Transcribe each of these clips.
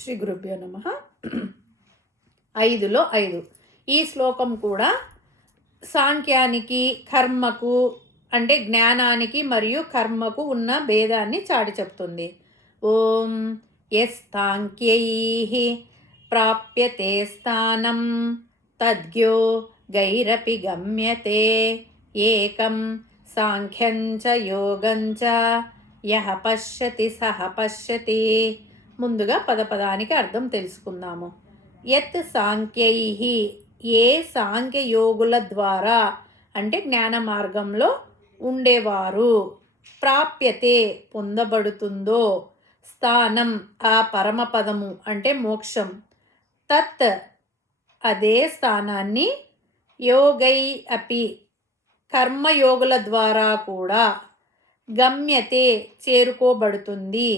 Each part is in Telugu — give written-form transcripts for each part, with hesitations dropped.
శ్రీ గురుభ్యో నమః. 5లో 5 ఈ శ్లోకం కూడా సాంఖ్యానికి కర్మకు అంటే జ్ఞానానికి మరియు కర్మకు ఉన్న భేదాన్ని చాటి చెప్తుంది. ఓం యస్తాంఖ్యైః ప్రాప్యతే స్థానం తద్గ్యో గైరపి గమ్యతే ఏకం సాంఖ్యం చ యోగం చ యః పశ్యతి సహ పశ్యతి. ముందుగా పదపదానికి అర్థం తెలుసుకుందాము. యత్ సాంఖ్యైః ఏ సాంఖ్యయోగుల ద్వారా అంటే జ్ఞాన మార్గంలో ఉండేవారు ప్రాప్యతే పొందబడుతుందో స్థానం ఆ పరమపదము అంటే మోక్షం తత్ అదే స్థానాన్ని యోగై అపి కర్మయోగుల ద్వారా కూడా గమ్యతే చేరుకోబడుతుంది.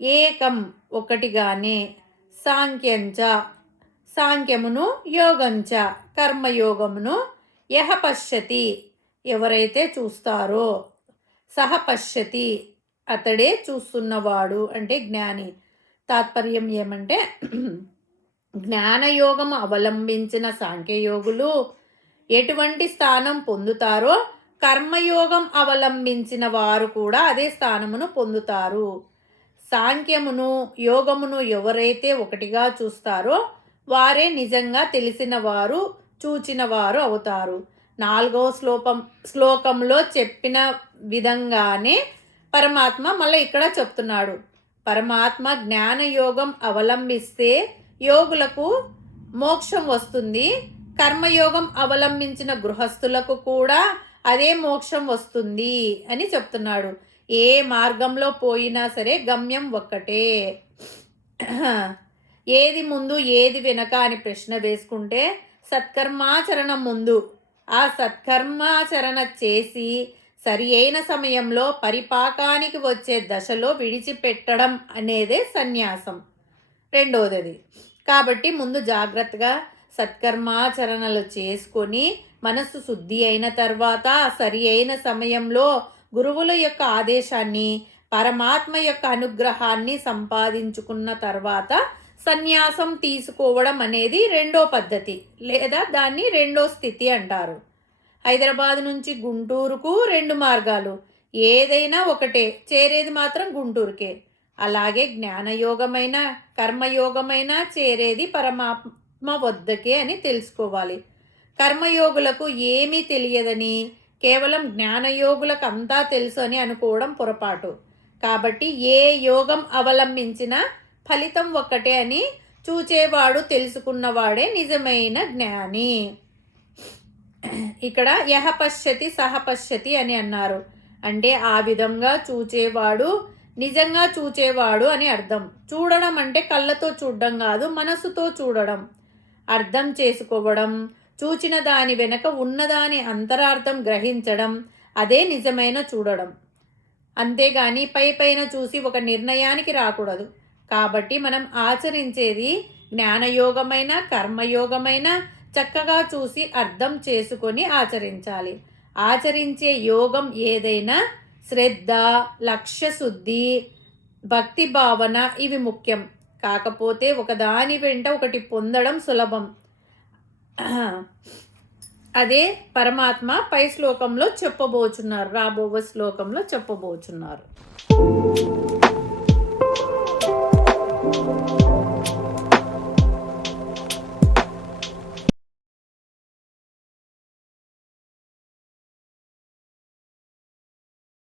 ఏకం ఒకటిగానే సాంఖ్యంచ సాంఖ్యమును యోగంచ కర్మయోగమును యః పశ్యతి ఎవరైతే చూస్తారో సహ పశ్యతి అతడే చూస్తున్నవాడు అంటే జ్ఞాని. తాత్పర్యం ఏమంటే జ్ఞానయోగము అవలంబించిన సాంఖ్యయోగులు ఎటువంటి స్థానం పొందుతారో కర్మయోగం అవలంబించిన వారు కూడా అదే స్థానమును పొందుతారు. సాంఖ్యమును యోగమును ఎవరైతే ఒకటిగా చూస్తారో వారే నిజంగా తెలిసిన వారు చూచిన వారు అవుతారు. 4వ శ్లోకంలో చెప్పిన విధంగానే పరమాత్మ మళ్ళీ ఇక్కడ చెప్తున్నాడు. పరమాత్మ జ్ఞానయోగం అవలంబిస్తే యోగులకు మోక్షం వస్తుంది. కర్మయోగం అవలంబించిన గృహస్థులకు కూడా అదే మోక్షం వస్తుంది అని చెప్తున్నాడు. ఏ మార్గంలో పోయినా సరే గమ్యం ఒక్కటే. ఏది ముందు ఏది వెనక అని ప్రశ్న వేసుకుంటే సత్కర్మాచరణ ముందు. ఆ సత్కర్మాచరణ చేసి సరి అయిన సమయంలో పరిపాకానికి వచ్చే దశలో విడిచిపెట్టడం అనేదే సన్యాసం. రెండవది కాబట్టి ముందు జాగ్రత్తగా సత్కర్మాచరణలు చేసుకొని మనస్సు శుద్ధి అయిన తర్వాత సరి అయిన సమయంలో గురువుల యొక్క ఆదేశాన్ని పరమాత్మ యొక్క అనుగ్రహాన్ని సంపాదించుకున్న తర్వాత సన్యాసం తీసుకోవడం అనేది రెండో పద్ధతి లేదా దాన్ని రెండో స్థితి అంటారు. హైదరాబాద్ నుంచి గుంటూరుకు 2 మార్గాలు, ఏదైనా ఒకటే, చేరేది మాత్రం గుంటూరుకే. అలాగే జ్ఞానయోగమైన కర్మయోగమైన చేరేది పరమాత్మ వద్దకే అని తెలుసుకోవాలి. కర్మయోగులకు ఏమీ తెలియదని కేవలం జ్ఞానయోగులకు అంతా తెలుసు అని అనుకోవడం పొరపాటు. కాబట్టి ఏ యోగం అవలంబించినా ఫలితం ఒక్కటే అని చూచేవాడు తెలుసుకున్నవాడే నిజమైన జ్ఞాని. ఇక్కడ యః పశ్యతి సహ పశ్యతి అని అన్నారు. అంటే ఆ విధంగా చూచేవాడు నిజంగా చూచేవాడు అని అర్థం. చూడడం అంటే కళ్ళతో చూడడం కాదు, మనసుతో చూడడం, అర్థం చేసుకోవడం, చూచిన దాని వెనక ఉన్నదాని అంతరార్థం గ్రహించడం, అదే నిజమైన చూడడం. అంతేగాని పైన చూసి ఒక నిర్ణయానికి రాకూడదు. కాబట్టి మనం ఆచరించేది జ్ఞానయోగమైన కర్మయోగమైన చక్కగా చూసి అర్థం చేసుకొని ఆచరించాలి. ఆచరించే యోగం ఏదైనా శ్రద్ధ, లక్ష్య శుద్ధి, భక్తి భావన ఇవి ముఖ్యం. కాకపోతే ఒకదాని వెంట ఒకటి పొందడం సులభం. అదే పరమాత్మ పై శ్లోకంలో చెప్పబోచున్నారు, రాబోయే శ్లోకంలో చెప్పబోచున్నారు.